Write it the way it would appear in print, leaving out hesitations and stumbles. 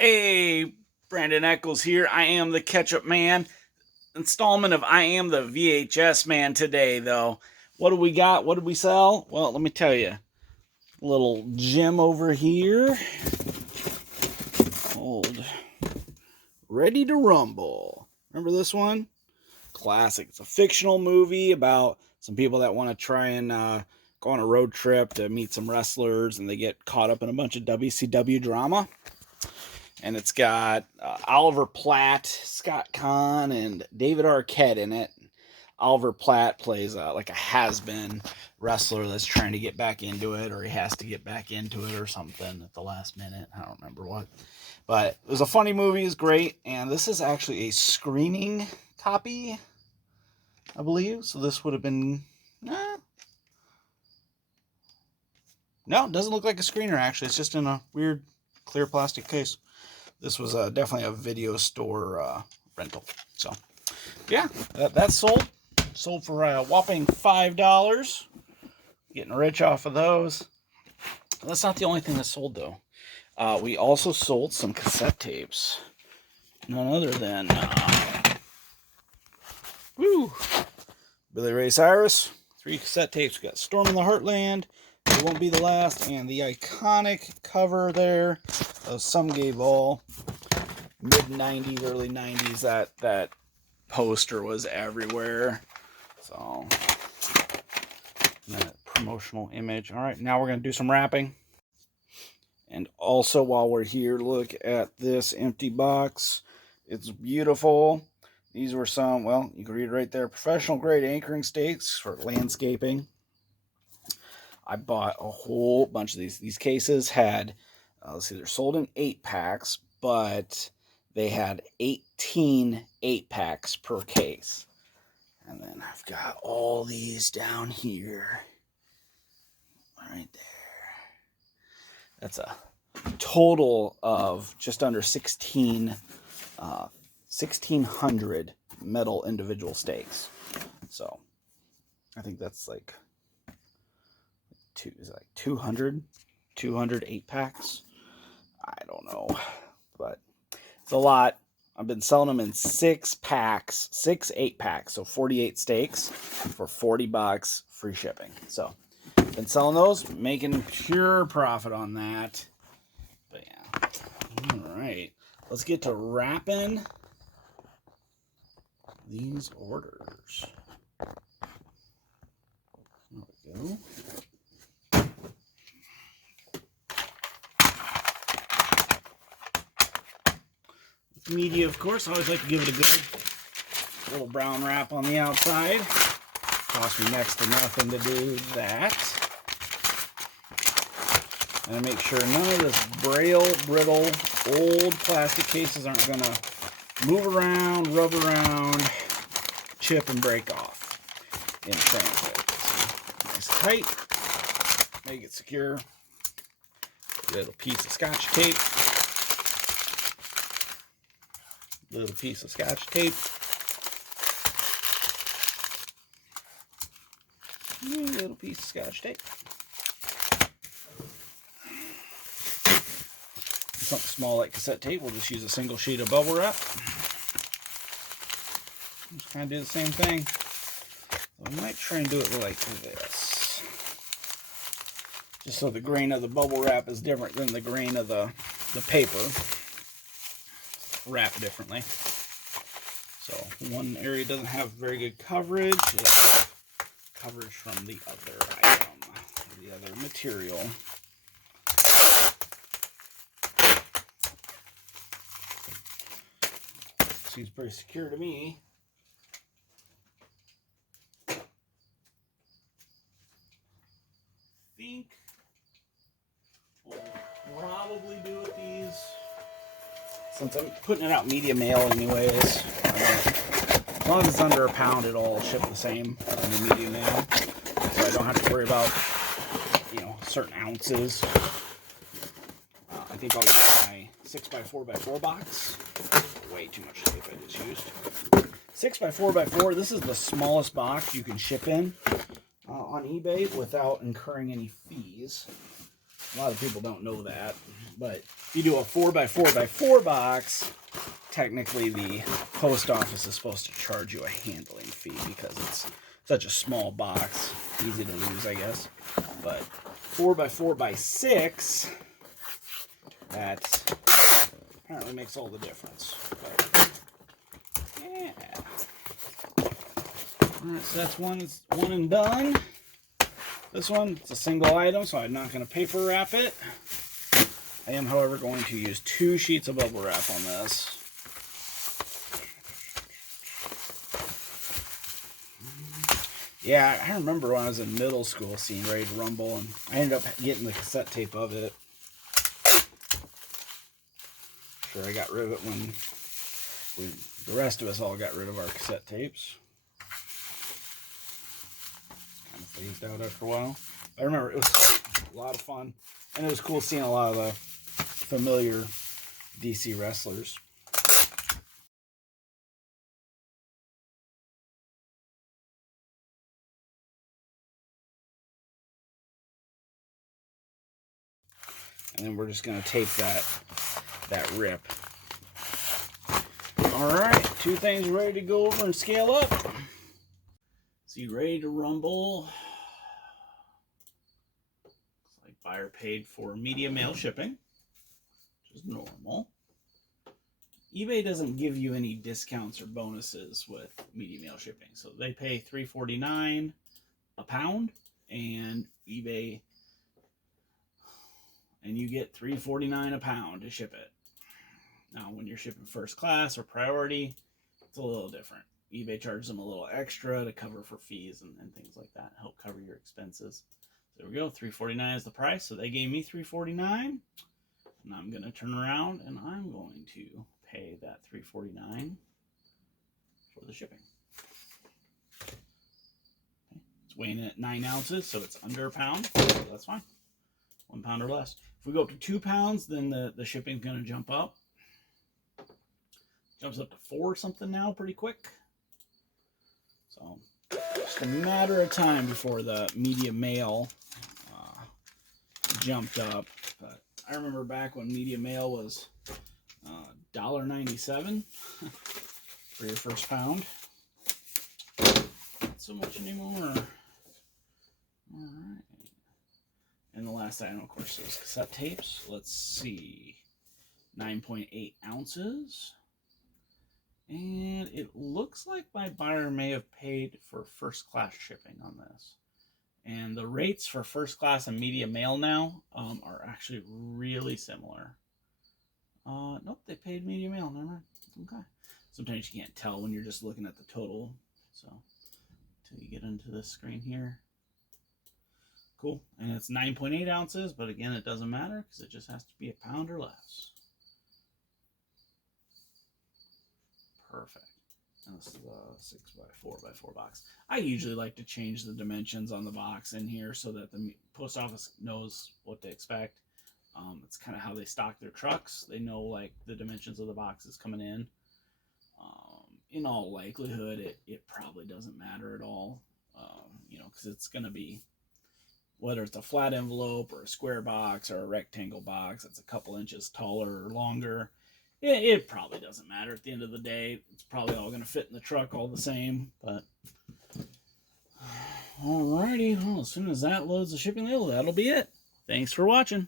Hey, Brandon Eccles here. I am the Ketchup Man. Installment of I Am the VHS Man today, though. What do we got? What did we sell? Well, let me tell you. A little gem over here. Old. Ready to Rumble. Remember this one? Classic. It's a fictional movie about some people that want to try and go on a road trip to meet some wrestlers, and they get caught up in a bunch of WCW drama. And it's got Oliver Platt, Scott Conn, and David Arquette in it. Oliver Platt plays like a has-been wrestler that's trying to get back into it, or he has to get back into it or something at the last minute. I don't remember what. But it was a funny movie. It's great. And this is actually a screening copy, I believe. So this would have been... no, it doesn't look like a screener, actually. It's just in a weird clear plastic case. This was definitely a video store rental. So, yeah, that's sold. Sold for a whopping $5. Getting rich off of those. That's not the only thing that sold, though. We also sold some cassette tapes. None other than Billy Ray Cyrus. 3 cassette tapes. We got Storm in the Heartland, It Won't Be the Last, and the iconic cover there of Some Gave All. Mid-90s, early 90s, that poster was everywhere. So, that promotional image. All right, now we're going to do some wrapping. And also, while we're here, look at this empty box. It's beautiful. These were some, well, you can read it right there, professional grade anchoring stakes for landscaping. I bought a whole bunch of these. These cases had, let's see, they're sold in 8-packs, but they had 18 8-packs per case. And then I've got all these down here. Right there. That's a total of just under 1,600 metal individual stakes. So I think that's like 200 8-packs. I don't know, but it's a lot. I've been selling them in 6 packs, 6 8-packs, so 48 steaks for $40, free shipping. So, been selling those, making pure profit on that. But yeah, all right, let's get to wrapping these orders. There we go. Media, of course. I always like to give it a good little brown wrap on the outside. Cost me next to nothing to do that. And I make sure none of this brittle, old plastic cases aren't going to move around, rub around, chip, and break off in transit. So, nice tight. Make it secure. Little piece of Scotch tape. Little piece of Scotch tape. Little piece of Scotch tape. Something small like cassette tape, we'll just use a single sheet of bubble wrap. Just kind of do the same thing. I might try and do it like this. Just so the grain of the bubble wrap is different than the grain of the paper. Wrap differently. So one area doesn't have very good coverage. Coverage from the other item, the other material. Seems pretty secure to me. I think we'll probably do with these. Since I'm putting it out media mail anyways, as long as it's under a pound, it'll ship the same in the media mail. So I don't have to worry about, certain ounces. I think I'll use my 6x4x4 box. Way too much tape I just used. 6x4x4, this is the smallest box you can ship in on eBay without incurring any fees. A lot of people don't know that, But if you do a 4x4x4 box, technically the post office is supposed to charge you a handling fee because it's such a small box. Easy to lose, I guess. But 4x4x6, that apparently makes all the difference. But, yeah. Alright, so that's one and done. This one, it's a single item, so I'm not going to paper wrap it. I am, however, going to use 2 sheets of bubble wrap on this. Yeah, I remember when I was in middle school seeing Ready to Rumble, and I ended up getting the cassette tape of it. Sure, I got rid of it when the rest of us all got rid of our cassette tapes. Kind of phased out after a while. I remember it was a lot of fun, and it was cool seeing a lot of the familiar DC wrestlers. And then we're just going to tape that rip. Alright, 2 things ready to go over and scale up. So you Ready to Rumble. Looks like buyer paid for media mail shipping, which is normal. eBay doesn't give you any discounts or bonuses with media mail shipping. So they pay $3.49 a pound, and eBay, and you get $3.49 a pound to ship it. Now, when you're shipping first class or priority, it's a little different. eBay charges them a little extra to cover for fees and things like that, help cover your expenses. So there we go, $3.49 is the price. So they gave me $3.49, and I'm going to turn around and I'm going to pay that $3.49 for the shipping. Okay. It's weighing in at 9 ounces, so it's under a pound, so that's fine. 1 pound or less. If we go up to 2 pounds, then the shipping's going to jump up. Jumps up to 4 something now pretty quick. So just a matter of time before the media mail jumped up. But I remember back when media mail was $1.97 for your first pound. Not so much anymore. Alright. And the last item, of course, is cassette tapes. Let's see. 9.8 ounces. And it looks like my buyer may have paid for first class shipping on this. And the rates for first class and media mail now are actually really similar. Nope, they paid media mail. Never mind. Okay. Sometimes you can't tell when you're just looking at the total. So, until you get into this screen here. Cool. And it's 9.8 ounces, but again, it doesn't matter because it just has to be a pound or less. Perfect. And this is a 6x4x4 box. I usually like to change the dimensions on the box in here so that the post office knows what to expect. It's kind of how they stock their trucks. They know like the dimensions of the boxes coming in. In all likelihood, it probably doesn't matter at all, you know, because it's going to be, whether it's a flat envelope or a square box or a rectangle box that's a couple inches taller or longer. It probably doesn't matter at the end of the day. It's probably all going to fit in the truck all the same. But alrighty, well, as soon as that loads the shipping label, that'll be it. Thanks for watching.